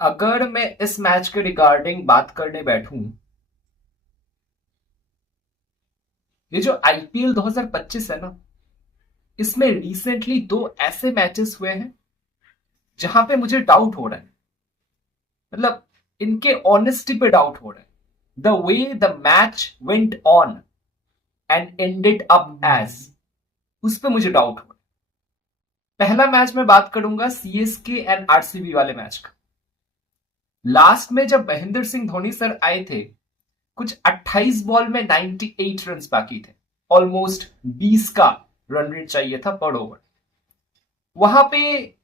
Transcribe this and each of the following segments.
अगर मैं इस मैच के रिगार्डिंग बात करने बैठूं, ये जो आईपीएल 2025 है ना, इसमें रिसेंटली दो ऐसे मैचेस हुए हैं जहां पे मुझे डाउट हो रहा है। मतलब इनके ऑनेस्टी पे डाउट हो रहा है। The way the match went on and ended up as, उस पे मुझे डाउट हो रहा है। पहला मैच मैं बात करूंगा सीएसके एंड आरसीबी वाले मैच का। लास्ट में जब महेंद्र सिंह धोनी सर आए थे, कुछ 28 बॉल में 98 रन बाकी थे। ऑलमोस्ट 20 का रन रेट चाहिए था पर ओवर। वहां पे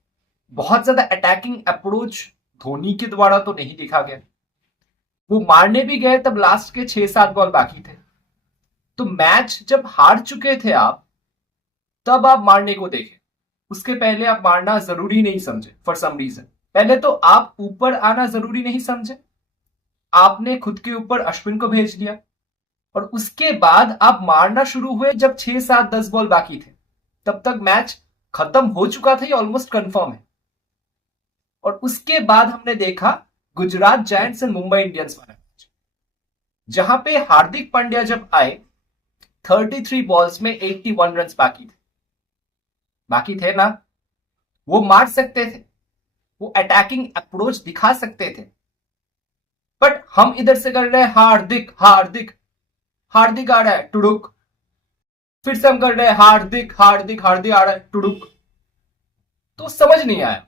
बहुत ज्यादा अटैकिंग अप्रोच धोनी के द्वारा तो नहीं दिखा गया। वो मारने भी गए तब लास्ट के 6-7 बॉल बाकी थे। तो मैच जब हार चुके थे आप, तब आप मारने को देखे। उसके पहले आप मारना जरूरी नहीं समझे फॉर सम रीजन। पहले तो आप ऊपर आना जरूरी नहीं समझे, आपने खुद के ऊपर अश्विन को भेज दिया। और उसके बाद आप मारना शुरू हुए जब 6-7-10 बॉल बाकी थे। तब तक मैच खत्म हो चुका था, ये ऑलमोस्ट कंफर्म है। और उसके बाद हमने देखा Gujarat giants and Mumbai Indians वाला मैच, जहां पे हार्दिक पांड्या जब आए 33 बॉल्स में 81 रन बाकी थे ना। वो मार सकते थे, वो अटैकिंग अप्रोच दिखा सकते थे। बट हम इधर से कर रहे हैं हार्दिक हार्दिक हार्दिक आ रहा है टुडुक। फिर से हम कर रहे हैं हार्दिक हार्दिक हार्दिक आ रहा है टुडुक। तो समझ नहीं आया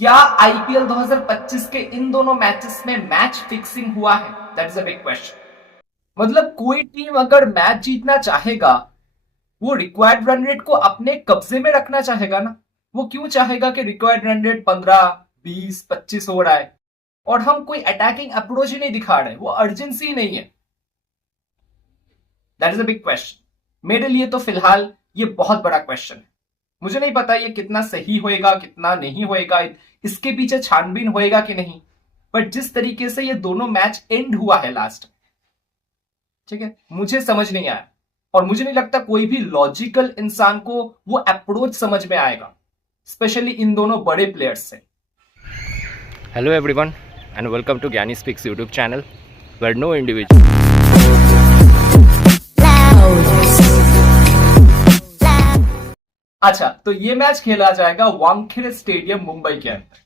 क्या आईपीएल 2025 के इन दोनों मैचेस में मैच फिक्सिंग हुआ है। That is a big question. मतलब कोई टीम अगर मैच जीतना चाहेगा, वो रिक्वायर्ड रन रेट को अपने कब्जे में रखना चाहेगा ना। वो क्यों चाहेगा कि रिक्वायर्ड रन रेट 15, 20, 25 हो रहा है और हम कोई अटैकिंग अप्रोच ही नहीं दिखा रहे। वो अर्जेंसी ही नहीं है। That is a big question. मेरे लिए तो फिलहाल ये बहुत बड़ा क्वेश्चन है। मुझे नहीं पता ये कितना सही होएगा कितना नहीं होएगा, इसके पीछे छानबीन होएगा कि नहीं। बट जिस तरीके से ये दोनों मैच एंड हुआ है लास्ट, ठीक है, मुझे समझ नहीं आया। और मुझे नहीं लगता कोई भी लॉजिकल इंसान को वो अप्रोच समझ में आएगा, स्पेशली इन दोनों बड़े प्लेयर्स से। Hello everyone and welcome to Gyani Speaks YouTube channel where no individual अच्छा, तो ये मैच खेला जाएगा वानखेड़े स्टेडियम मुंबई के अंदर।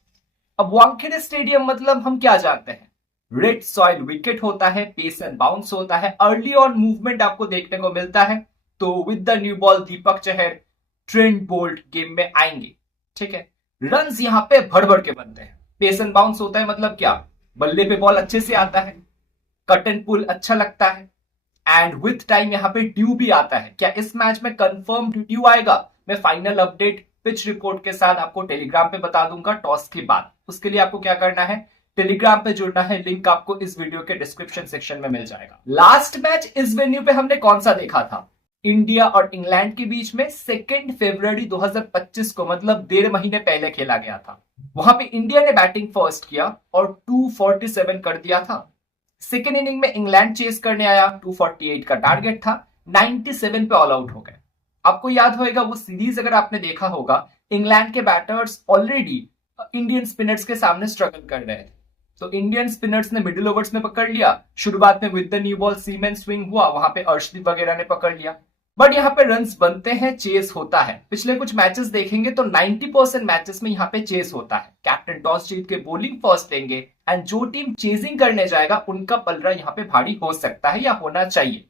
अब वानखेड़े स्टेडियम मतलब हम क्या जानते हैं, रेड सॉइल विकेट होता है, पेस एंड बाउंस होता है, अर्ली ऑन मूवमेंट आपको देखने को मिलता है। तो with the new ball Deepak Chahar, Trent bolt game में आएंगे, ठीक है। रन्स यहाँ पे भर भर के बनते हैं। पेस एंड बाउंस होता है मतलब क्या, बल्ले पे बॉल अच्छे से आता है, कट एंड पुल अच्छा लगता है, एंड विथ टाइम यहाँ पे ड्यू भी आता है। क्या इस मैच में कंफर्म ड्यू आएगा? मैं फाइनल अपडेट पिच रिपोर्ट के साथ आपको टेलीग्राम पे बता दूंगा टॉस के बाद। उसके लिए आपको क्या करना है, टेलीग्राम पे जुड़ना है। लिंक आपको इस वीडियो के डिस्क्रिप्शन सेक्शन में मिल जाएगा। लास्ट मैच इस वेन्यू पे हमने कौन सा देखा था, इंडिया और इंग्लैंड के बीच में 2 फरवरी 2025 को, मतलब 1.5 महीने पहले खेला गया था। वहां पे इंडिया ने बैटिंग फर्स्ट किया और 247 कर दिया था। सेकेंड इनिंग में इंग्लैंड चेस करने आया, 248 का टारगेट था, 97 पे ऑल आउट हो गए। आपको याद होगा वो सीरीज, अगर आपने देखा होगा, इंग्लैंड के बैटर्स ऑलरेडी इंडियन स्पिनर्स के सामने स्ट्रगल कर रहे थे। तो इंडियन स्पिनर्स ने मिडिल ओवर्स में पकड़ लिया। शुरुआत में with the new ball seam and swing हुआ, वहां पे अर्शदीप वगैरह ने पकड़ लिया। बट यहाँ पे रन्स बनते हैं, चेस होता है। पिछले कुछ मैचेस देखेंगे तो 90% मैचेस में यहाँ पे चेस होता है। कैप्टन टॉस जीत के बॉलिंग फर्स्ट लेंगे एंड जो टीम चेजिंग करने जाएगा उनका पलड़ा यहाँ पे भारी हो सकता है या होना चाहिए।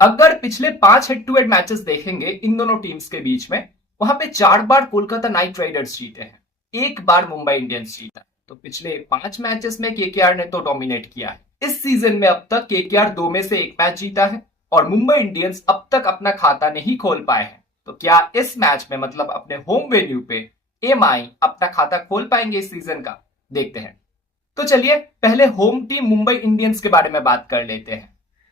अगर पिछले 5 हेड टू हेड मैचेस देखेंगे इन दोनों टीम्स के बीच में, वहां पे 4 बार कोलकाता नाइट राइडर्स जीते हैं, 1 बार मुंबई इंडियंस जीता है। तो पिछले 5 मैचेस में केकेआर ने तो डोमिनेट किया है। इस सीजन में अब तक केकेआर 2 में से 1 मैच जीता है और मुंबई इंडियंस अब तक अपना खाता नहीं खोल पाए हैं। तो क्या इस मैच में, मतलब अपने होम वेन्यू पे, एमआई अपना खाता खोल पाएंगे इस सीजन का? देखते हैं। तो चलिए पहले होम टीम मुंबई इंडियंस के बारे में बात कर लेते हैं।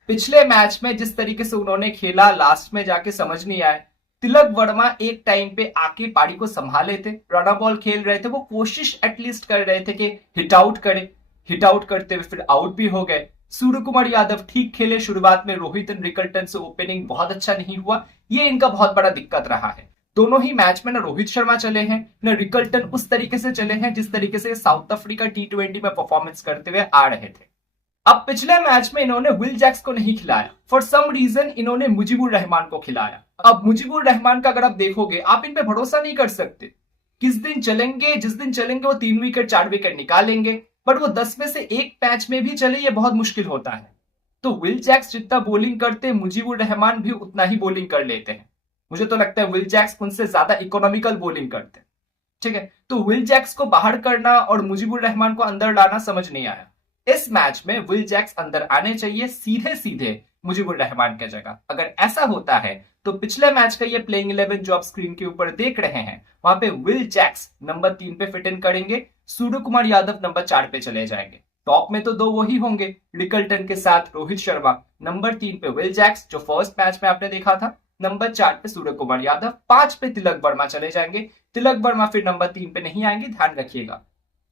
पिछले मैच में जिस तरीके से उन्होंने खेला, लास्ट में जाके समझ नहीं आया। तिलक वर्मा एक टाइम पे आके पारी को संभाले थे, रन बॉल खेल रहे थे, वो कोशिश एटलीस्ट कर रहे थे कि हिट आउट करे। हिट आउट करते हुए फिर आउट भी हो गए। सूर्य कुमार यादव ठीक खेले शुरुआत में, रोहित एंड रिकल्टन से ओपनिंग बहुत अच्छा नहीं हुआ, ये इनका बहुत बड़ा दिक्कत रहा है। दोनों ही मैच में ना रोहित शर्मा चले हैं ना रिकल्टन उस तरीके से चले हैं जिस तरीके से साउथ अफ्रीका T20 में परफॉर्मेंस करते हुए आ रहे थे। अब पिछले मैच में इन्होंने विल जैक्स को नहीं खिलाया, फॉर सम रीजन इन्होंने मुजीबुर रहमान को खिलाया। अब मुजीबुर रहमान का अगर आप देखोगे, आप इन पे भरोसा नहीं कर सकते। किस दिन चलेंगे, जिस दिन चलेंगे वो 3 विकेट 4 विकेट निकालेंगे, बट वो 10 में से एक मैच में भी चले, ये बहुत मुश्किल होता है। तो विल जैक्स जितना बॉलिंग करते हैं, मुजीबुर रहमान भी उतना ही बॉलिंग कर लेते हैं। मुझे तो लगता है विल जैक्स उनसे ज्यादा इकोनॉमिकल बॉलिंग करते हैं। ठीक है, तो विल जैक्स को बाहर करना और मुजीबुर रहमान को अंदर लाना समझ नहीं आया। इस मैच में विल जैक्स अंदर आने चाहिए सीधे सीधे मुजीबुर रहमान की जगह। अगर ऐसा होता है तो पिछले मैच का ये प्लेइंग 11 जो आप स्क्रीन के ऊपर देख रहे हैं, वहां पे विल जैक्स नंबर 3 पे फिट इन करेंगे, सूर्य कुमार यादव नंबर 4 पे चले जाएंगे। टॉप में तो दो वही होंगे, रिकल्टन के साथ रोहित शर्मा। नंबर 3 पे विल जैक्स जो फर्स्ट मैच में आपने देखा था, नंबर 4 पे सूर्य कुमार यादव, 5 पे तिलक वर्मा चले जाएंगे। तिलक वर्मा फिर नंबर 3 पे नहीं आएंगे, ध्यान रखिएगा।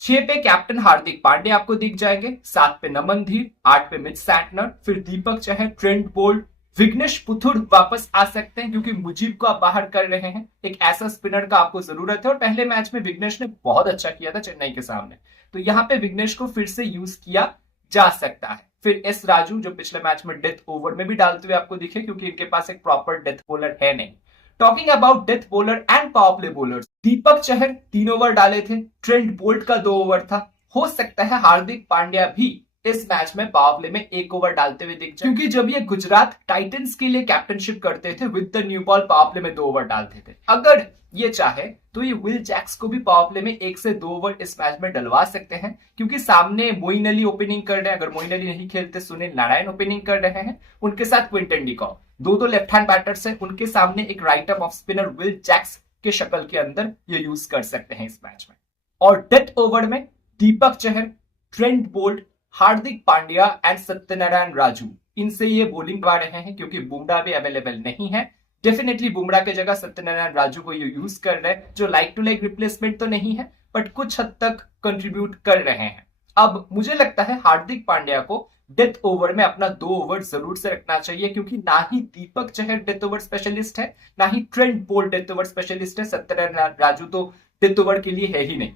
6 पे कैप्टन हार्दिक पांड्या आपको दिख जाएंगे, 7 पे नमन धीर, 8 पे मिच सैंटनर, फिर दीपक चहर, ट्रेंट बोल्ट, विघ्नेश पुथुर वापस आ सकते हैं क्योंकि मुजीब को आप बाहर कर रहे हैं। एक ऐसा स्पिनर का आपको जरूरत है और पहले मैच में विघ्नेश ने बहुत अच्छा किया था चेन्नई के सामने, तो यहाँ पे विघ्नेश को फिर से यूज किया जा सकता है। फिर एस राजू जो पिछले मैच में डेथ ओवर में भी डालते हुए आपको दिखे, क्योंकि इनके पास एक प्रॉपर डेथ बॉलर है नहीं। Talking about death bowler and power play bowlers, Deepak Chahar 3 over डाले थे, ट्रेंट बोल्ट का 2 ओवर था। हो सकता है हार्दिक पांड्या भी इस मैच में पावर प्ले में 1 ओवर डालते हुए दिख जाए, क्योंकि जब ये गुजरात टाइटंस के लिए कैप्टनशिप करते थे with the new ball power play में 2 ओवर डालते थे। अगर ये चाहे तो ये विल जैक्स को भी पावर प्ले में 1 से 2 ओवर इस मैच में डलवा सकते हैं, क्योंकि सामने मोइन अली ओपनिंग कर रहे हैं। अगर मोइन अली नहीं खेलते, सुनील नारायण ओपनिंग कर रहे हैं, उनके साथ क्विंटन डिकॉक, दो लेफ्ट हैंड बैटर्स हैं, उनके सामने एक right arm off spinner Will Jacks के शक्ल के अंदर ये यूज कर सकते हैं इस मैच में। और डेथ ओवर में Deepak Chahar, Trent Boult, Hardik Pandya and Satyanarayana Raju, इनसे ये बॉलिंग करवा रहे हैं क्योंकि बुमराह भी अवेलेबल नहीं है। डेफिनेटली बुमराह की जगह सत्यनारायण राजू को ये यूज कर रहे हैं, जो लाइक टू लाइक रिप्लेसमेंट तो नहीं है बट कुछ हद तक कंट्रीब्यूट कर रहे हैं। अब मुझे लगता है हार्दिक पांड्या को डेथ ओवर में अपना 2 ओवर जरूर से रखना चाहिए, क्योंकि ना ही Deepak Chahar death over specialist है, ना ही Trent Boult death over specialist है, सत्यनारायण राजू तो डेथ ओवर के लिए है ही नहीं।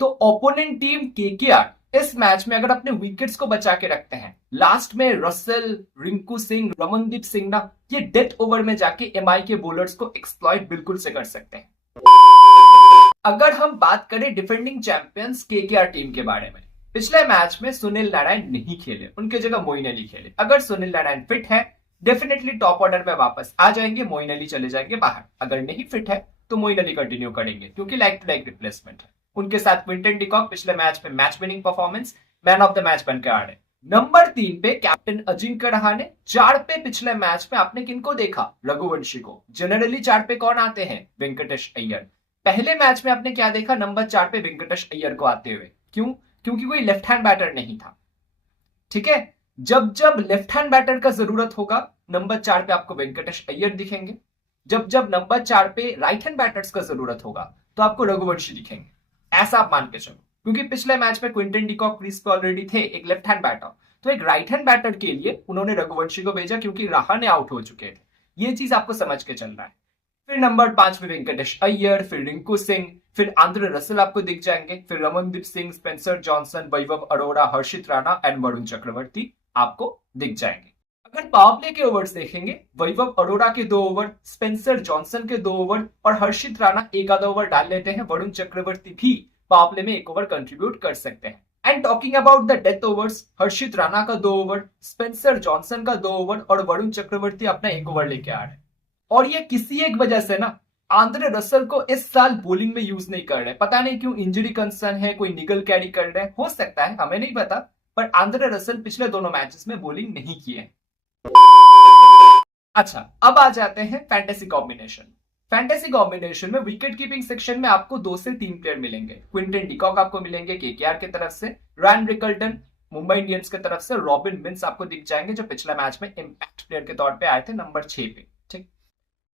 तो ओपोनेंट टीम केकेआर इस मैच में अगर अपने विकेट्स को बचा के रखते हैं, लास्ट में रसल, रिंकू सिंह, रमनदीप सिंह ना, ये डेथ ओवर में जाके एमआई के बॉलर्स को एक्सप्लॉइट बिल्कुल से कर सकते हैं। अगर हम बात करें डिफेंडिंग चैंपियंस केकेआर टीम के बारे में, पिछले मैच में सुनील नारायण नहीं खेले, उनके जगह मोइन अली खेले। अगर सुनील नारायण फिट है, डेफिनेटली टॉप ऑर्डर में वापस आ जाएंगे, मोइन अली चले जाएंगे बाहर। अगर नहीं फिट है तो मोइन अली कंटिन्यू करेंगे, क्योंकि लाइक टू लाइक रिप्लेसमेंट है। उनके साथ क्विंटन डिकॉक पिछले मैच में match winning performance, man of the match बनकर आ रहे। नंबर 3 पे कैप्टन अजिंक्य रहाणे, 4 पे पिछले मैच में आपने किनको देखा, रघुवंशी को। जनरली 4 पे कौन आते हैं, वेंकटेश अय्यर। पहले मैच में आपने क्या देखा, नंबर 4 पे वेंकटेश अय्यर को आते हुए। क्यों? क्योंकि कोई लेफ्ट हैंड बैटर नहीं था। ठीक है, जब जब लेफ्ट हैंड बैटर का जरूरत होगा, नंबर 4 पे आपको वेंकटेश अय्यर दिखेंगे। जब जब नंबर 4 पे राइट हैंड बैटर्स का जरूरत होगा तो आपको रघुवंशी दिखेंगे। ऐसा आप मान के चलो, क्योंकि पिछले मैच में क्विंटन डिकॉक क्रीज पे ऑलरेडी थे, एक लेफ्ट हैंड बैटर, तो एक राइट हैंड बैटर के लिए उन्होंने रघुवंशी को भेजा, क्योंकि रहाणे आउट हो चुके थे। ये चीज आपको समझ के चलना है। फिर नंबर 5 में वेंकटेश अय्यर, फिर रिंकू सिंह, फिर आंद्रे रसल आपको दिख जाएंगे, फिर Ramandeep Singh, Spencer Johnson, Vaibhav Arora, Harshit Rana and Varun Chakravarthy आपको दिख जाएंगे। अगर पावर प्ले के ओवर्स देखेंगे, वैभव अरोड़ा के 2 ओवर, स्पेंसर जॉनसन के 2 ओवर और हर्षित राणा एक आधा ओवर डाल लेते हैं। वरुण चक्रवर्ती भी पावर प्ले में 1 ओवर कंट्रीब्यूट कर सकते हैं। And talking about the death overs, Harshit Rana का 2 ओवर, स्पेंसर जॉनसन का 2 ओवर और वरुण चक्रवर्ती अपना 1 ओवर लेके आ रहे हैं। और ये किसी एक वजह से ना आंद्रे रसल को इस साल बॉलिंग में यूज नहीं कर रहे। पता नहीं क्यों, इंजरी कंसर्न है, कोई निगल कैरी कर रहे हैं, हो सकता है, हमें नहीं पता, पर आंद्रे रसल पिछले दोनों मैचेस में बॉलिंग नहीं किए हैं। अच्छा, अब आ जाते हैं फैंटेसी कॉम्बिनेशन। फैंटेसी कॉम्बिनेशन में विकेट कीपिंग सेक्शन में आपको 2 से 3 प्लेयर मिलेंगे। क्विंटन डिकॉक आपको मिलेंगे केकेआर की तरफ से, रैन रिकल्टन मुंबई इंडियंस की तरफ से, रॉबिन मिंस आपको दिख जाएंगे जो पिछले मैच में इंपैक्ट प्लेयर के तौर पे आए थे नंबर 6 पे। ठीक,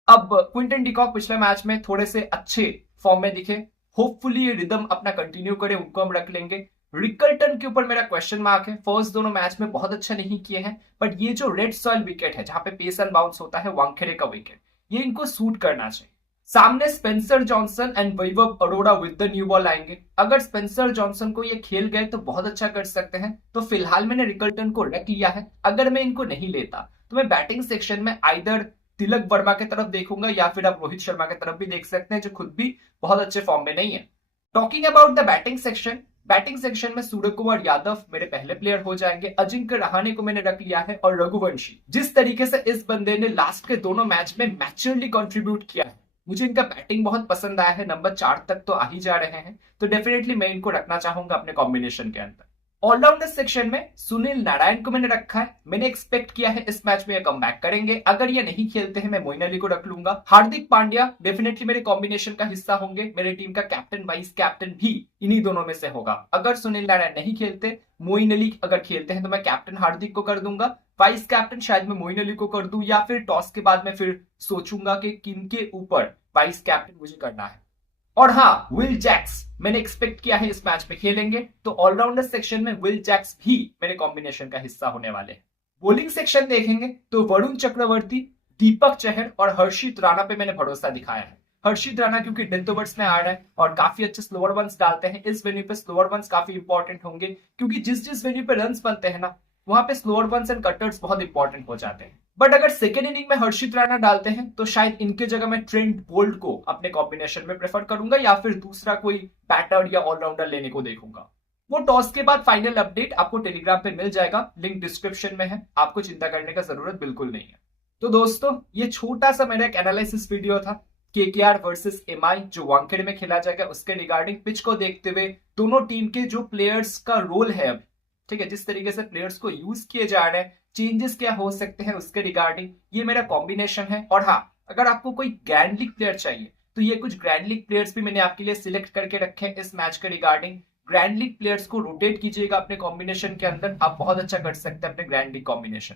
अब क्विंटन डिकॉक पिछले मैच में थोड़े से अच्छे फॉर्म में दिखे, होपफुली ये रिदम अपना कंटिन्यू करे, उनको हम रख लेंगे। रिकल्टन के ऊपर मेरा क्वेश्चन मार्क है, फर्स्ट दोनों मैच में बहुत अच्छा नहीं किए हैं, बट ये जो रेड सॉइल विकेट है जहां पे पेस एंड बाउंस होता है, वानखेड़े का विकेट, ये इनको सूट करना चाहिए। सामने Spencer Johnson and Vaibhav Arora with the new ball आएंगे। अगर स्पेंसर जॉनसन को ये खेल गए तो बहुत अच्छा कर सकते हैं, तो फिलहाल मैंने रिकल्टन को रख लिया है। अगर मैं इनको नहीं लेता तो मैं बैटिंग सेक्शन में आइदर तिलक वर्मा की तरफ देखूंगा या फिर आप रोहित शर्मा की तरफ भी देख सकते हैं, जो खुद भी बहुत अच्छे फॉर्म में नहीं है। Talking about the batting section में सूर्य कुमार यादव मेरे पहले प्लेयर हो जाएंगे। अजिंक्य रहाणे को मैंने रख लिया है और रघुवंशी। जिस तरीके से इस बंदे ने लास्ट के दोनों मैच में मैच्योरली कंट्रीब्यूट किया है, मुझे इनका बैटिंग बहुत पसंद आया है। नंबर 4 तक तो आ ही जा रहे हैं, तो डेफिनेटली मैं इनको रखना चाहूंगा अपने कॉम्बिनेशन के अंदर। ऑलराउंडर सेक्शन में सुनील नारायण को मैंने रखा है। मैंने एक्सपेक्ट किया है इस मैच में ये कमबैक करेंगे। अगर ये नहीं खेलते हैं मैं मोइन अली को रख लूंगा। हार्दिक पांड्या डेफिनेटली मेरे कॉम्बिनेशन का हिस्सा होंगे। मेरे टीम का कैप्टन वाइस कैप्टन भी इन्हीं दोनों में से होगा। अगर सुनील नारायण नहीं खेलते, मोइन अली अगर खेलते हैं तो मैं कैप्टन हार्दिक को कर दूंगा। वाइस कैप्टन शायद मैं मोइन अली को कर दूं, या फिर टॉस के बाद में फिर सोचूंगा कि किनके ऊपर वाइस कैप्टन मुझे करना है। और हाँ, विल जैक्स मैंने एक्सपेक्ट किया है इस मैच में खेलेंगे, तो ऑलराउंडर सेक्शन में विल जैक्स भी मेरे कॉम्बिनेशन का हिस्सा होने वाले हैं। बॉलिंग सेक्शन देखेंगे तो वरुण चक्रवर्ती, दीपक चहर और हर्षित राणा पे मैंने भरोसा दिखाया है। हर्षित राणा क्योंकि डेथ ओवर्स में आ रहा है और काफी अच्छे स्लोअर वंस डालते हैं। इस वेन्यू पे स्लोअर वंस काफी इंपॉर्टेंट होंगे, क्योंकि जिस वेन्यू पे रन्स बनते हैं ना, वहां पे स्लोअर वंस एंड कटर्स बहुत इंपॉर्टेंट हो जाते हैं। बट अगर सेकेंड इनिंग में हर्षित राणा डालते हैं तो शायद इनके जगह मैं ट्रेंट बोल्ट को अपने कॉम्बिनेशन में प्रेफर करूंगा, या फिर दूसरा कोई बैटर या ऑलराउंडर लेने को देखूंगा। वो टॉस के बाद फाइनल अपडेट आपको टेलीग्राम पे मिल जाएगा, लिंक डिस्क्रिप्शन में है। आपको चिंता करने का जरूरत बिल्कुल नहीं है। तो दोस्तों, ये छोटा सा मेरा एक एनालिसिस वीडियो था केकेआर वर्सेस एमआई जो वानखेड़े में खेला जाएगा उसके रिगार्डिंग। पिच को देखते हुए दोनों टीम के जो प्लेयर्स का रोल है अब, ठीक है, जिस तरीके से प्लेयर्स को यूज किए जा रहे हैं, चेंजेस क्या हो सकते हैं उसके रिगार्डिंग ये मेरा कॉम्बिनेशन है। और हाँ, अगर आपको कोई ग्रैंड लीग प्लेयर चाहिए तो ये कुछ ग्रैंड लीग प्लेयर्स भी मैंने आपके लिए सिलेक्ट करके रखे हैं इस मैच के रिगार्डिंग। ग्रैंड लीग प्लेयर्स को रोटेट कीजिएगा अपने कॉम्बिनेशन के अंदर, आप बहुत अच्छा कर सकते हैं अपने ग्रैंड लीग कॉम्बिनेशन।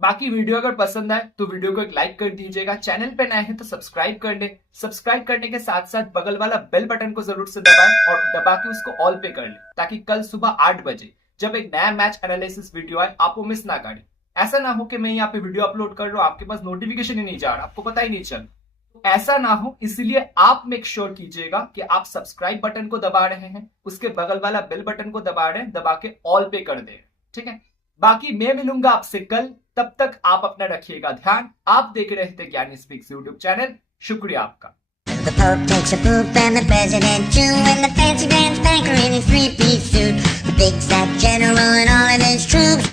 बाकी वीडियो अगर पसंद आए तो वीडियो को एक लाइक कर दीजिएगा। चैनल पे नए हैं तो सब्सक्राइब कर ले। सब्सक्राइब करने के साथ साथ बगल वाला बेल बटन को जरूर से दबाएं और दबा के उसको ऑल पे कर ले, ताकि कल सुबह 8 बजे जब एक नया मैच एनालिसिस वीडियो आए आप वो मिस ना करें। ऐसा ना हो कि मैं यहाँ पे वीडियो अपलोड कर रहा हूँ, आपके पास नोटिफिकेशन ही नहीं जा रहा, आपको पता ही नहीं चल। ऐसा ना हो, इसलिए आप मेक श्योर कीजिएगा कि आप सब्सक्राइब बटन को दबा रहे हैं, उसके बगल वाला बेल बटन को दबा रहे हैं, दबा के ऑल पे कर दे, ठीक है। बाकी मैं मिलूंगा आपसे कल, तब तक आप अपना रखिएगा ध्यान। आप देख रहे थे ज्ञानी स्पीक्स यूट्यूब चैनल। शुक्रिया आपका। The Pope takes a poop and the President too, and the fancy pants banker in his three-piece suit, the big fat general and all of his troops.